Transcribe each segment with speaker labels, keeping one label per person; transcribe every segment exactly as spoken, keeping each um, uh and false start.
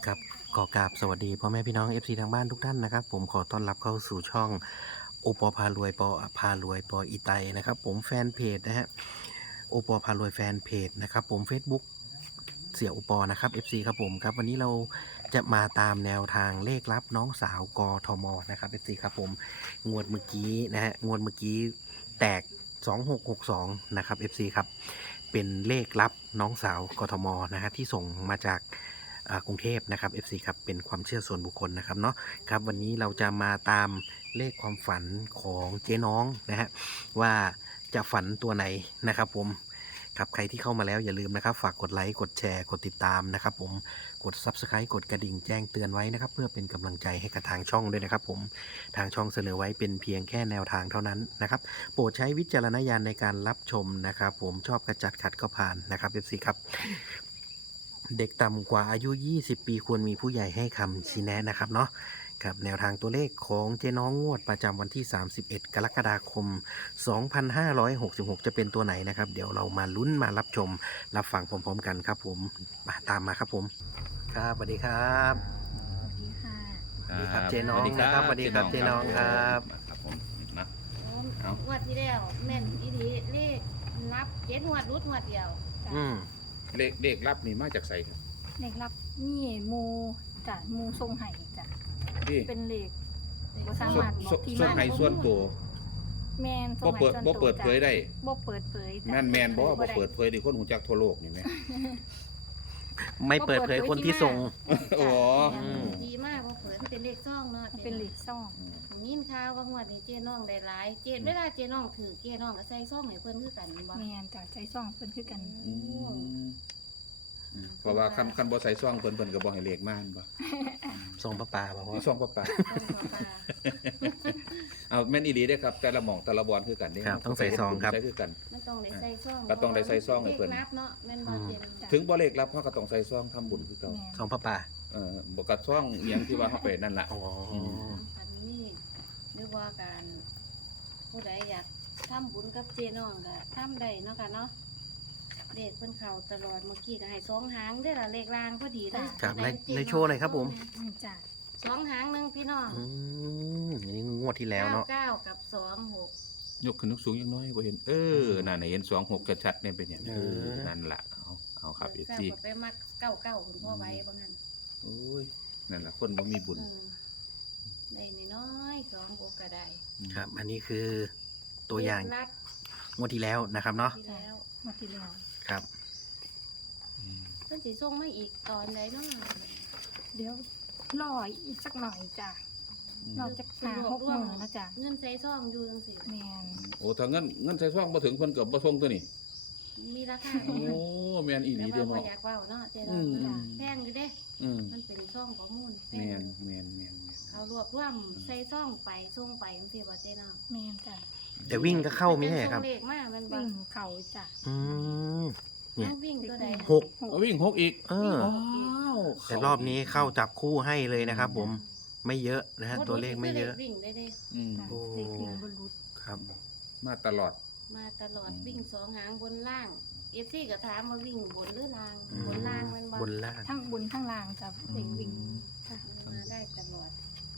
Speaker 1: ครับขอกราบสวัสดีพ่อแม่พี่น้อง เอฟ ซี ทางบ้านทุกท่านนะครับผมขอต้อนรับเข้าสู่ช่องโอปอพารวยปอพารวยปออีไตนะครับผมแฟนเพจนะฮะโอปอพารวยแฟนเพจนะครับผม Facebook เสี่ยโอปอนะครับ เอฟ ซี ครับผมครับวันนี้เราจะมาตามแนวทางเลขลับน้องสาวกทมนะครับ เอฟ ซี ครับผมงวดเมื่อกี้นะฮะงวดเมื่อกี้แตกสองหกหกสองนะครับ เอฟ ซี ครับเป็นเลขลับน้องสาวกทมนะฮะที่ส่งมาจากกรุงเทพนะครับ เอฟ ซี ครับเป็นความเชื่อส่วนบุคคลนะครับเนาะครับวันนี้เราจะมาตามเลขความฝันของเจ๊น้องนะฮะว่าจะฝันตัวไหนนะครับผมครับใครที่เข้ามาแล้วอย่าลืมนะครับฝากกดไลค์กดแชร์กดติดตามนะครับผมกด ซับสไครบ์ กดกระดิ่งแจ้งเตือนไว้นะครับเพื่อเป็นกำลังใจให้กับทางช่องด้วยนะครับผมทางช่องเสนอไว้เป็นเพียงแค่แนวทางเท่านั้นนะครับโปรดใช้วิจารณญาณในการรับชมนะครับผมชอบกระจัดขัดก็ผ่านนะครับ เอฟ ซี ครับเด็กต่ำกว่าอายุยี่สิบปีควรมีผู้ใหญ่ให้คำชี้แนะนะครับเนาะครับแนวทางตัวเลขของเจ๊น้องงวดประจำวันที่สามสิบเอ็ดกรกฎาคมสองพันห้าร้อยหกสิบหกจะเป็นตัวไหนนะครับเดี๋ยวเรามาลุ้นมารับชมรับฟังพร้อมๆกันครับผมมาตามมาครับผมครับสวัสดีครับ
Speaker 2: สวัสดีค่ะ
Speaker 1: สวัสดีครับเจ๊น้องนะครับสวัสดีครับเจ๊น้องครับ
Speaker 3: ครับผมนะ
Speaker 2: โอ้งวดที่แล้วแม่นอีดีเลขนับเจ็ดงวดรุดงวดเดียวจ้ะ
Speaker 1: อืม
Speaker 3: เลขเลขรับนี่มาจากไสครับ
Speaker 2: เลขรับนี่หมูจ้ะหมูทรงไห้จ้ะ
Speaker 3: ที่
Speaker 2: เป็นเลขบ่สา
Speaker 3: ส่ว
Speaker 2: มาน รถบ
Speaker 3: ส่
Speaker 2: อ
Speaker 3: วน
Speaker 2: กที่
Speaker 3: ส่วน
Speaker 2: มา
Speaker 3: ให้ส่วนตัว
Speaker 2: แม่นทร
Speaker 3: บ่
Speaker 2: งไห้
Speaker 3: เปิด
Speaker 2: ส่วน
Speaker 3: บ่
Speaker 2: ตัว
Speaker 3: เปิดเผยได้
Speaker 2: บ่เปิดเผยจ้ะ
Speaker 3: แม่นแม่นบ่ว่าบ่
Speaker 2: ได้
Speaker 3: เปิดเผยดิคนหูจักทั่วโลกนี่แม่
Speaker 1: ไม่เปิดเผยคนที่ส่ง
Speaker 3: อ๋อ
Speaker 1: อืม
Speaker 4: ดีมากเพราะเผินเป็นเลขซ่องเนาะ
Speaker 2: เป็นเลขซ่อง
Speaker 4: ยินข่าวว่างวดนี้เจ๊น้องได้หลายเจ๊เวลาเจ๊น้องถือเจ๊น้องก็ใส่ซ่องให้เพิ่นคือกันบ่
Speaker 2: แม่นจ้ะใจซ่องเพิ่นคือกัน
Speaker 3: อืมอืมเพราะว่าคันคันบ่ใส่ซองเพิ่นเพิ่นก็บ่ให้เลขมาหั่นบ่
Speaker 1: ส่งป้าป่าบอกว่า
Speaker 3: ซองปะปะ
Speaker 4: ต้องขอปลา
Speaker 3: เอาแม่นอีหลีเด้อครับแต่ละหม่องแต่ละบอนคือกันเด้
Speaker 1: ครับต้องใส่ซองครับ
Speaker 3: ใส่คือกัน
Speaker 4: ไม่ต้องได้ใส่ซ่อง
Speaker 3: ก็ต้องได้ใส่ซ่องให้เพิ่น
Speaker 4: ลขนับเนาะแม่นบ่เจ๊น้อง
Speaker 2: จ้ะ
Speaker 3: ถึงบ่เลขรับเฮาก็ต้องใส่ซองทำบุญคือเก่า
Speaker 2: แม่น
Speaker 1: ส่งป้าป่า
Speaker 3: เออบ่กัดซองอีหยังที่ว่าเฮาไปนั่นล่ะ
Speaker 1: อ๋อ
Speaker 4: อันนี้หรือว่าการผู้ใดอยากทำบุญกับเจ๊น้องก็ทำได้เนาะค่ะเนาะเลขเพิ่นเข้าตลอดเมื่อกี้ก็ให้สองหางเด้อล่ะเลขรางพอดีเลย
Speaker 1: ครับในในโชว์หน่อยครับผม
Speaker 2: อืมจ้ะ
Speaker 4: สองหางหนึงพี่น้อง
Speaker 1: อืมอันนี้งวดที่แล้วเนาะ
Speaker 4: เก้ากับสองหก
Speaker 3: ยกขึ้นสูงๆอย่างน้อยบ่เห็นเออนั่นน่ะเห็นสองหกชัดๆเนี่ยเป็นอย่างนั้นเออนั่นล่ะเอาเอาครับ
Speaker 4: เก้า
Speaker 3: เอฟซี
Speaker 4: ก็ไปมักเก้าเก้าคุณพ่อไว้บางหัน
Speaker 3: โอ้ยนั่นล่ะคนบ่มีบุญ
Speaker 4: เออได้น้อยๆสองหกก็ได้
Speaker 1: ครับ อันนี้คือตัวอย่าง
Speaker 4: เลขนัด
Speaker 1: งวดที่แล้วนะครับเนาะ
Speaker 4: ที่แล้ว
Speaker 2: งวดที่แล้ว
Speaker 1: ครับ
Speaker 3: อืม
Speaker 4: เพิ่นสิส่งมาอีกตอนใดเนาะ
Speaker 2: เดี๋ยวรออีกสักหน่อยจ้ะรอจักห้าหกมื้อนะจ้ะ
Speaker 4: เงินใส่ซองอยู่จังซี่
Speaker 2: แม่น
Speaker 3: โอ้ถ้าเงินเงินใส่ซองบ่ถึงเพิ่นก็บ่ส่งตัวนี้
Speaker 4: มีราคา
Speaker 3: โอ้แม่นอีหลี
Speaker 4: แต่
Speaker 3: เด้อ
Speaker 4: ว่าบ่
Speaker 3: เนาะ
Speaker 4: อยากเว้าเนาะเจ๊
Speaker 3: อื
Speaker 4: ดอก
Speaker 3: ม
Speaker 4: แพงอยู่เด้
Speaker 3: อืม
Speaker 4: มันเป็นซองข้อมูลแพ
Speaker 3: แม่
Speaker 4: ง
Speaker 3: นแม่นแม่นแม่น
Speaker 4: เอารวบรวมใส่ซองไปส่งไปจังซี่บ่เจ๊น้อง
Speaker 2: แม่นจ้ะ
Speaker 1: แต่วิ่งก็เข้าไม่ใช่ครับ
Speaker 4: ส่งเลขมาแมันบ่
Speaker 2: วิ่งเขาจ้ะ
Speaker 1: อืม เนี่ย
Speaker 4: เอาวิ่งตัวใด
Speaker 1: หก
Speaker 3: เอาวิ่งหกอีก
Speaker 1: เออ
Speaker 3: ว้าว
Speaker 1: แต่รอบนี้เข้าจับคู่ให้เลยนะครับผมไม่เยอะนะฮะตัวเลขไม่เยอะ
Speaker 4: วิ่งได้เด้
Speaker 3: อืม
Speaker 2: จ้ะ
Speaker 1: โอ้
Speaker 2: เลขวิ่งบนรุด
Speaker 1: ครับ
Speaker 3: มาตลอด
Speaker 4: มาตลอด
Speaker 3: อืม
Speaker 4: วิ่งสองหางบนล่างเอฟซีก็ถามว่าวิ่งบนหรือล่าง
Speaker 1: อืม
Speaker 4: บนล่างแมันบ่
Speaker 1: บนล่าง
Speaker 2: ทั้งบนทั้งล่างจ้ะเลขวิ่งค่ะ
Speaker 4: มาได้ตลอด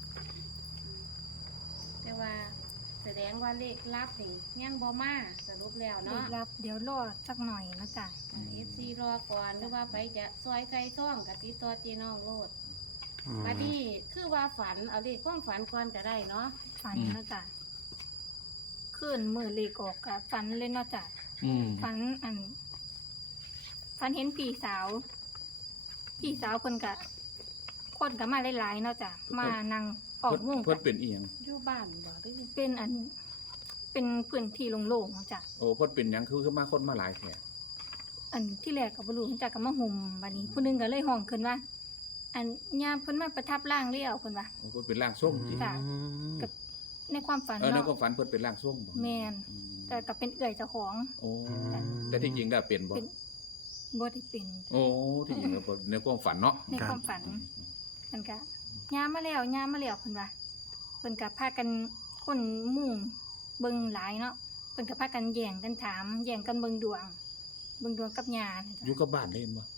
Speaker 4: แต่ว่าแสดงว่าเลขลับนี่ยังบ่มาสรุปแล้ว
Speaker 2: เล
Speaker 4: เนาะ
Speaker 2: ขรับเดี๋ยวรอสักหน่อยนะจ้ะ
Speaker 4: เอฟซีรอก่อนหรือว่าไปจะซอยไก่ซ่องกับติดต่อเจน้องโลด
Speaker 1: อืม
Speaker 4: บัดนี้คือว่าฝันเอาเลขความฝันก่อนก็ได้เนาะ
Speaker 2: ฝันนะจ้ะขึ้นมือเลขออกกับฝันเลยเนาะจ้ะ
Speaker 3: อืม
Speaker 2: ฝันอันฝันเห็นพี่สาว พี่สาวคนกะคนก็มาหลายๆเนาะจ้ะมานั่งออกมุ่ง
Speaker 3: เพิ่น
Speaker 2: จ้ะ
Speaker 3: เป็นอีหยัง
Speaker 4: อยู่บ้านบ่หรือ
Speaker 2: เป็นอัน เป็นพื้นที่โล่งๆเนาะจ้ะ
Speaker 3: โอ้เพิ่นเป็นหยังคือคือมาคนมาหลายแท้
Speaker 2: อันที่แรกก็บ่รู้จ้ะก็มาห่มบัดนี้ผู้หนึงก็เลยห้องขึ้นว่า อันยามเพิ่นมาประทับร่างเลี้ยวเพิ่นว่า
Speaker 3: โอ้เพิ่นเป็นร่างทรงจริง
Speaker 2: จ้ะ กับ ในความฝัน
Speaker 3: เออใน
Speaker 2: เนาะ
Speaker 3: ความฝันเพิ่นเป็นร่างทรงบ่
Speaker 2: แม่น
Speaker 3: อืม
Speaker 2: แต่ก็เป็นเอื้อยเจ้าของ
Speaker 3: โอ้แต่ที่จริงแล้วเป็นบ่
Speaker 2: เป็นบ่ได้เป็น
Speaker 3: โอ้ที่จริงแล้วเพิ่นในความฝันเนาะ
Speaker 2: ในความฝันมันก็ยามมาแล้วยามมาแล้วเพิ่นว่าเพิ่นก็พากันคนมุ่งเบิ่งหลายเนาะเพิ่นก็พากันแย่งกันถามแย่งกันเบิ่งดวง เบิ่งดวงกับยา
Speaker 3: อยู่กับบ้านเล่นบ่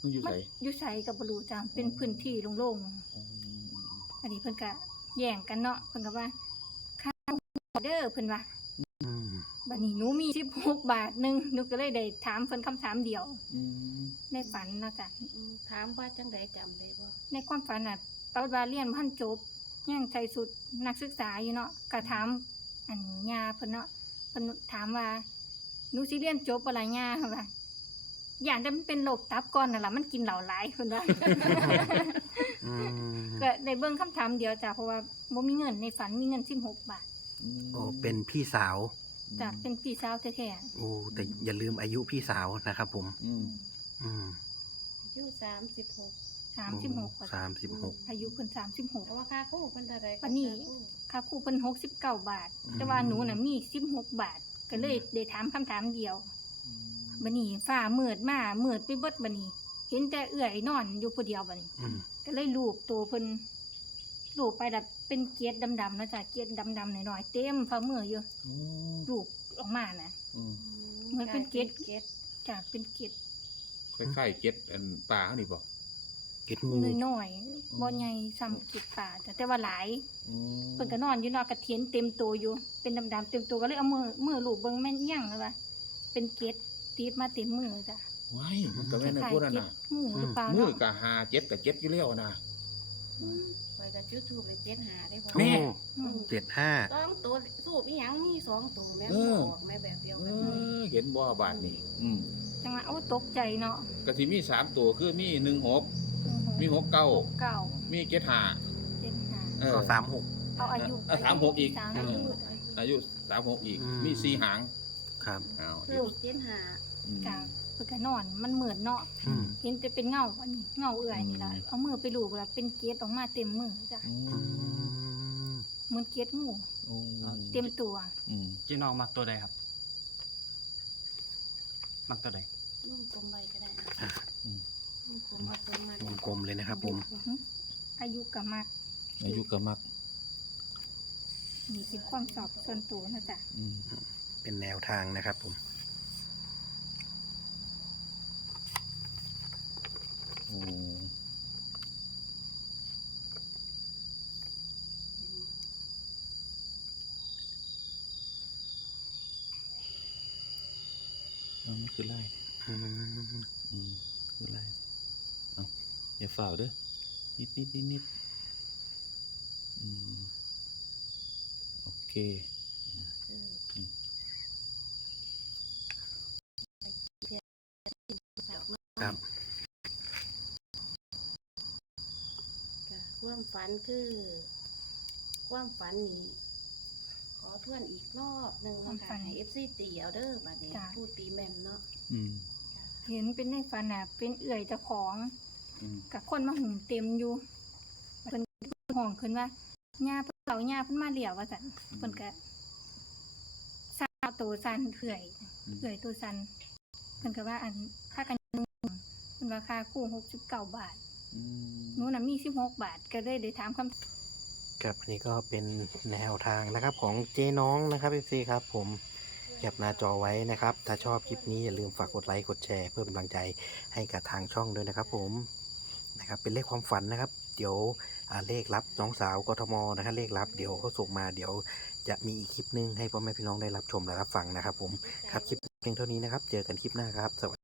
Speaker 3: มันอยู่
Speaker 2: มัน
Speaker 3: ไส
Speaker 2: อยู่ไสก็บ่รู้จ้ะเป็นพื้นที่โล่ง
Speaker 3: อืม
Speaker 2: ๆอันนี้เพิ่นก็แย่งกันเนาะเพิ่นก็ว่าค่าเด้อเพิ่นว่า
Speaker 1: อืม
Speaker 2: บัดนี้หนูมีสิบหกบาทหนึงหนูก็เลยได้ถามเพิ่นคำถามเดียว
Speaker 3: อืม
Speaker 2: ในฝันเนาะจ้ะ
Speaker 4: อืมถามว่าจังไดจำได้บ่
Speaker 2: ในความฝันน่ะปาวาเรียนบ่ทันจบยังใส่สุดนักศึกษาอยู่เนาะก็ถามอันย่าเพิ่นเนาะเพิ่นถามว่าหนูสิเรียนจบบ่ล่ะย่าว่าย่านแต่มันเป็นโรคตับก่อนน่ะล่ะมันกินเหล้าหลายเพิ่นว่า
Speaker 1: อืม
Speaker 2: ก็ได้เบิ่งคำถามเดียวจ้ะเพราะว่าบ่มีเงินในฝันมีเงินสิบหกบาท
Speaker 3: อืม
Speaker 1: โอ้เป็นพี่สาว
Speaker 2: จ้ะเป็นพี่สาวแท้
Speaker 1: โอ้แต่อย่าลืมอายุพี่สาวนะครับผม
Speaker 3: อืม
Speaker 1: อืม
Speaker 4: อายุสามสิบหก
Speaker 2: ๆสามสิบหกว่า
Speaker 1: สามสิบหก
Speaker 2: อายุเพิ่นสามสิบหก
Speaker 4: แต่ว่าค่าคู่เพิ่นเท่าใด
Speaker 2: วันนี้ ค่าครูเพิ่นหกสิบเก้าบาท แต่ว่าหนูน่ะมีสิบหกบาท ก็เลยได้ถามคำถามเดียวบัดนี้ฟ้ามืดมามืดไปเบิดบัดนี้ เห็นแต่เอื้อยนอนอยู่ผู้เดียวบัดนี้
Speaker 1: อืม
Speaker 2: ก็เลยลูบตัวเพิ่นลูบไปแบบเป็นเกล็ดดำๆนะจ๊ะเกล็ดดำๆหน่อยๆเต็มฝ่ามืออยู่
Speaker 3: อืม
Speaker 2: ลูบออกมาน่ะ
Speaker 3: อืม
Speaker 2: เหมือนเป็นเกล็ด
Speaker 4: เก็ด
Speaker 2: จ้ะเป็นเกล็ด
Speaker 3: คล้ายๆเก็ดอันปลาเขานี่บ่
Speaker 1: เก็ดงู
Speaker 2: น้อยๆบ่ใหญ่ซ้ำเกล็ดป่าจ้ะแต่ว่าหลาย
Speaker 3: อืม
Speaker 2: เพิ่นก็นอนอยู่เนอกกระเทียนเต็มตัวอยู่ เป็นดำๆเต็มตัวก็เลยเอามือมือลูบเบิ่งแม่นอิหยังเลยว่าเป็นเกล็ดติดมาเต็มมือจ้ะ
Speaker 3: ว้ายมันก็แม่น
Speaker 2: คล้าย
Speaker 3: พูด
Speaker 2: ๆ
Speaker 3: นั่น
Speaker 2: เกล็ด
Speaker 3: น่ะ
Speaker 2: งูหรือเปล่า
Speaker 3: มือ
Speaker 2: เนาะ
Speaker 3: ก็หาเจ็ดก็เจ็ดอยู่แล้วนะ
Speaker 4: ไปกับจุดทูบเลยเจ็ดหาได้บ่
Speaker 3: แม่
Speaker 1: โอ้
Speaker 2: อืม
Speaker 1: เจ็ดห้า
Speaker 4: ต้องตัวทูบอีหยังมีสองตัวแม่
Speaker 3: เออ
Speaker 4: บอกแม่แบบเดียว
Speaker 3: เอ
Speaker 4: กัน
Speaker 3: อเห็นบ่บาทนี่อืม
Speaker 2: จังหวะโอ้ตกใจเนาะ
Speaker 3: ก็สิมีสามตัวคือมีหนึ่งหกมีหกเก้า
Speaker 2: เก้า
Speaker 3: มีเจ็ดห้า
Speaker 2: เจ็ดห้า
Speaker 3: เออ
Speaker 1: ก็สามหก
Speaker 2: เอาอายุ
Speaker 3: เอาถามหกอีก
Speaker 2: สาม
Speaker 4: อา
Speaker 2: อา
Speaker 4: ยุ
Speaker 2: ยุ
Speaker 3: อายุสามหกอีก
Speaker 1: อืม
Speaker 3: มีสี่หาง
Speaker 1: ครับ
Speaker 3: อ้าว
Speaker 4: ลูกเจ็ดหา
Speaker 3: อืม
Speaker 2: จ้ะเพิ่นก็นอนมันเหมือนเนาะ
Speaker 1: อืม
Speaker 2: เห็นแต่เป็นเงาอันนี้เงาเอื่อยนี่ล่ะ
Speaker 3: อืม
Speaker 2: เอามือไปลูบแล้วเป็นเกล็ดออกมาเต็มมือจ้ะ
Speaker 3: อื
Speaker 1: อื
Speaker 3: ม
Speaker 1: ม
Speaker 2: เหมือนเกล็ดงู
Speaker 3: โอ้
Speaker 2: เต็มตัว
Speaker 3: อืม
Speaker 5: เจ๊น้องมักตัวใดครับ มักตัวใด
Speaker 4: ลูกกลมใบก็ได้นะ
Speaker 1: อ่ะ
Speaker 4: ลูกกลมเอาตัวมาว
Speaker 1: งกลมเลยนะครับผม
Speaker 2: อายุก็มัก
Speaker 3: อายุก็มัก
Speaker 2: นี่เป็นความสอบส่วนตัวนะจ๊ะ
Speaker 3: อืม
Speaker 1: เป็นแนวทางนะครับผม
Speaker 3: โอ้เอามันคือไล่
Speaker 1: อืม
Speaker 3: อืมคือไล่เอาอย่าฝ่าวเด้อนิดนิดนิดนิดอืมโอเค
Speaker 4: คือ
Speaker 3: อืม
Speaker 1: ครับ
Speaker 4: ค่ะความฝันคือ ความฝันนี้ขอทวนอีกรอบหนึ่งนะคะให้ เอฟ ซี ตีเอาเด้อบัดนี้พูดตีแม่นเนาะ
Speaker 3: อืม
Speaker 2: เห็นเป็นในฝันน่ะเป็นเอื่อยเจ้าของ
Speaker 3: อืม
Speaker 2: กับคนมาหุ่มเต็มอยู่เพิ่นห้องขึ้นว่าย่าเพิ่นเหล่าย่าเพิ่นมาเหลียวว่าซั่นเพิ่นก็ซาตัวสั่นเอื่อยเอื่อยตัวสั่นเพิ่นก็ว่าอันค่ากันเพิ่นว่าค่าคู่หกสิบเก้าบาท
Speaker 3: อืม
Speaker 2: หนูน่ะมีสิบหกบาทก็เลยได้ถามคำ
Speaker 1: ครับอันนี้ก็เป็นแนวทางนะครับของเจ๊น้องนะครับพี่ซีครับผมแคปหน้าจอไว้นะครับ ถ้าชอบคลิปนี้อย่าลืมฝากกดไลค์กดแชร์เพื่อเป็นกำลังใจให้กับทางช่องด้วยนะครับผมนะครับเป็นเลขความฝันนะครับ เดี๋ยวอ่าเลขรับน้องสาวกทมนะครับเลขรับเดี๋ยวเขาส่งมาเดี๋ยวจะมีอีกคลิปหนึงให้พ่อแม่พี่น้องได้รับชมและรับฟังนะครับผมครับคลิปเพียงเท่านี้นะครับ เจอกันคลิปหน้าครับสวัสดี